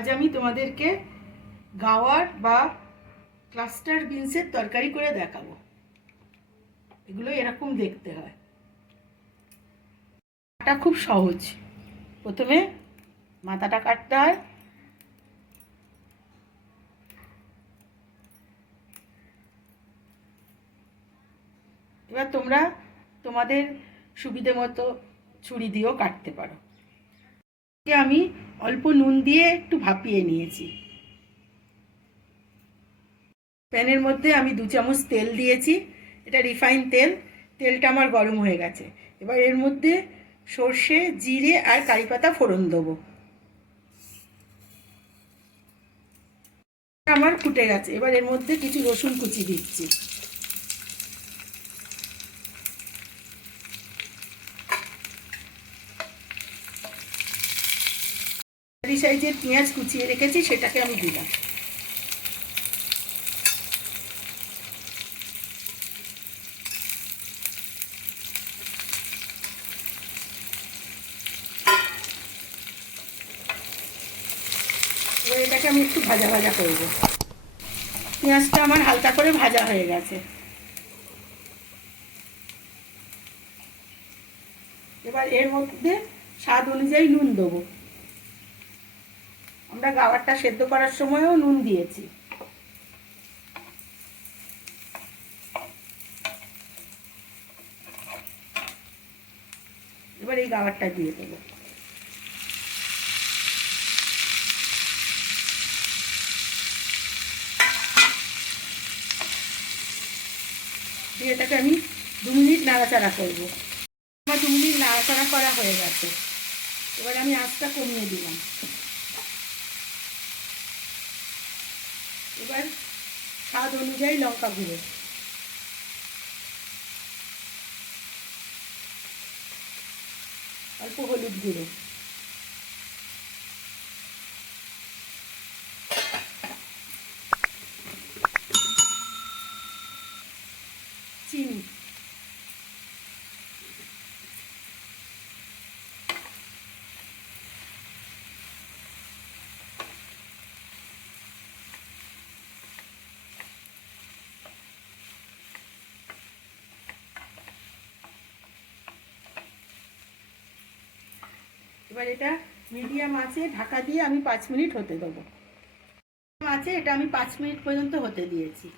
আজ আমি তোমাদেরকে গাওয়ার বা ক্লাস্টার বিনসের তরকারি করে দেখাবো। এগুলো এরকম দেখতে হয়। এটা খুব সহজ। প্রথমে মাথাটা কাটতে হয়। এবার তোমরা তোমাদের সুবিধে মতো ছুরি দিয়েও কাটতে পারো। আমি অল্প নুন দিয়ে একটু ভাপিয়ে নিয়েছি। প্যানের মধ্যে আমি 2 চামচ তেল দিয়েছি। এটা রিফাইন তেল। তেলটা আমার গরম হয়ে গেছে। এবার এর মধ্যে সর্ষে, জিরে আর কারি পাতা ফোড়ন দেবো। আমার ফুটে গেছে। এবার এর মধ্যে কিছু রসুন কুচি দিচ্ছি। এই সাইজের পেঁয়াজ কুচিয়ে রেখেছি, সেটাকে আমি দিলাম। এবার এটাকে আমি একটু ভাজা ভাজা করব। পেঁয়াজটা আমার হালকা করে ভাজা হয়ে গেছে। এবার এর মধ্যে স্বাদ অনুযায়ী নুন দেবো। আমরা গাওয়ারটা সেদ্ধ করার সময়ও নুন দিয়েছি। এবার এই গাওয়ারটা দিয়ে দেবো। দিয়ে এটাকে আমি 2 মিনিট নাড়াচাড়া করবো। আমার 2 মিনিট নাড়াচাড়া করা হয়ে গেছে। এবার আমি আঁচটা কমিয়ে দিলাম। এবার স্বাদ অনুযায়ী লঙ্কা গুঁড়ো, অল্প হলুদ গুঁড়ো, চিনি, এবার এটা মিডিয়াম আঁচে ঢাকা দিয়ে আমি 5 মিনিট হতে দেবো। আছে এটা আমি 5 মিনিট পর্যন্ত হতে দিয়েছি।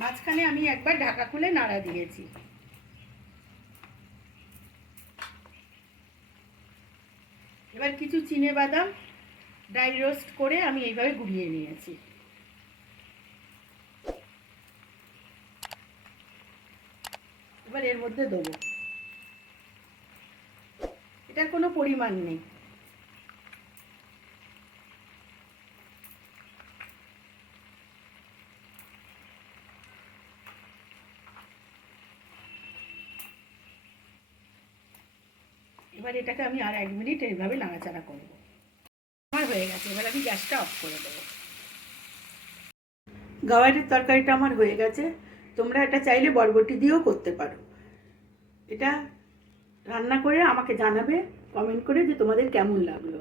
মাঝখানে আমি একবার ঢাকা খুলে নাড়া দিয়েছি। এবার কিছু চিনেবাদাম ড্রাই রোস্ট করে আমি এইভাবে গুঁড়িয়ে নিয়েছি। এবার এর মধ্যে দেবো। এটার কোনো পরিমাণ নেই। এবার এটাকে আমি আর 1 মিনিট এইভাবে নাড়াচাড়া করব। আমার হয়ে গেছে। এবার আমি গ্যাসটা অফ করে দেবো। গাওয়ারের তরকারিটা আমার হয়ে গেছে। তোমরা এটা চাইলে বরবটি দিয়েও করতে পারো। এটা রান্না করে আমাকে জানাবে কমেন্ট করে যে তোমাদের কেমন লাগলো।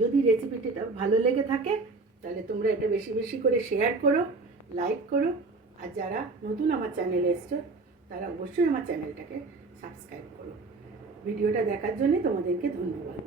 যদি রেসিপিটা ভালো লেগে থাকে তাহলে তোমরা এটা বেশি বেশি করে শেয়ার করো, লাইক করো। আর যারা নতুন আমার চ্যানেলে এসছো তারা অবশ্যই আমার চ্যানেলটাকে সাবস্ক্রাইব করো। ভিডিওটা দেখার জন্য তোমাদেরকে ধন্যবাদ।